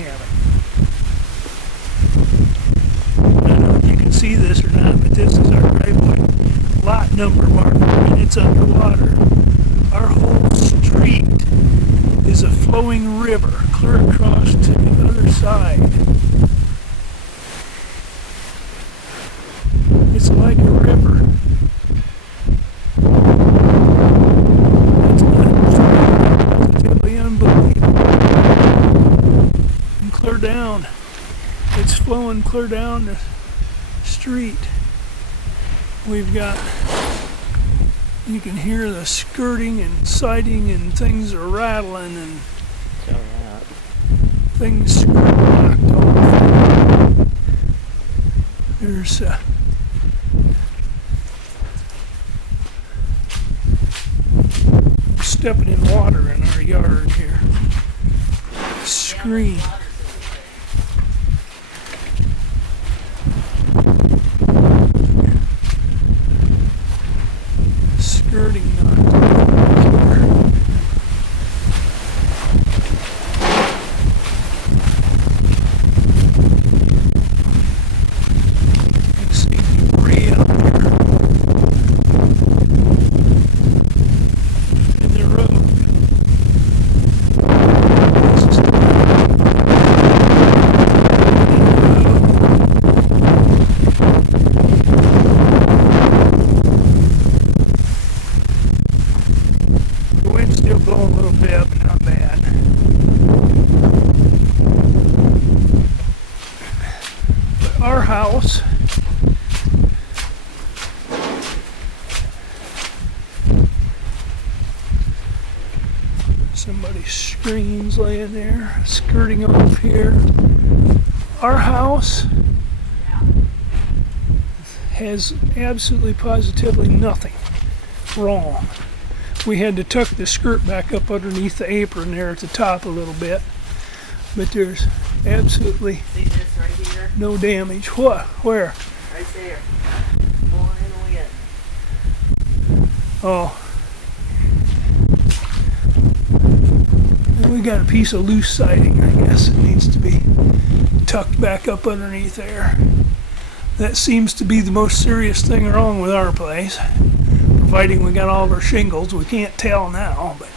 having. I don't know if you can see this or not, but this is our driveway lot number marker, and it's underwater. Our whole street is a flowing river clear across to the other side. It's like a river. It's positively unbelievable. And clear down. It's flowing clear down the street. We've got, you can hear the skirting and siding and things are rattling and things locked off. There's stepping in water in our yard here. Screen. Skirting knocked off here. You can see debris out there in the road. This is the wind's still blowing a little bit, but not bad. But our house somebody's screens laying there, skirting off here. Our house has absolutely positively nothing wrong. We had to tuck the skirt back up underneath the apron there at the top a little bit, but there's absolutely See this right here? no damage. What? Where? Right there. Blowing in the wind. Oh. And we got a piece of loose siding, I guess. It needs to be tucked back up underneath there. That seems to be the most serious thing wrong with our place. Providing we got all of our shingles. We can't tell now, but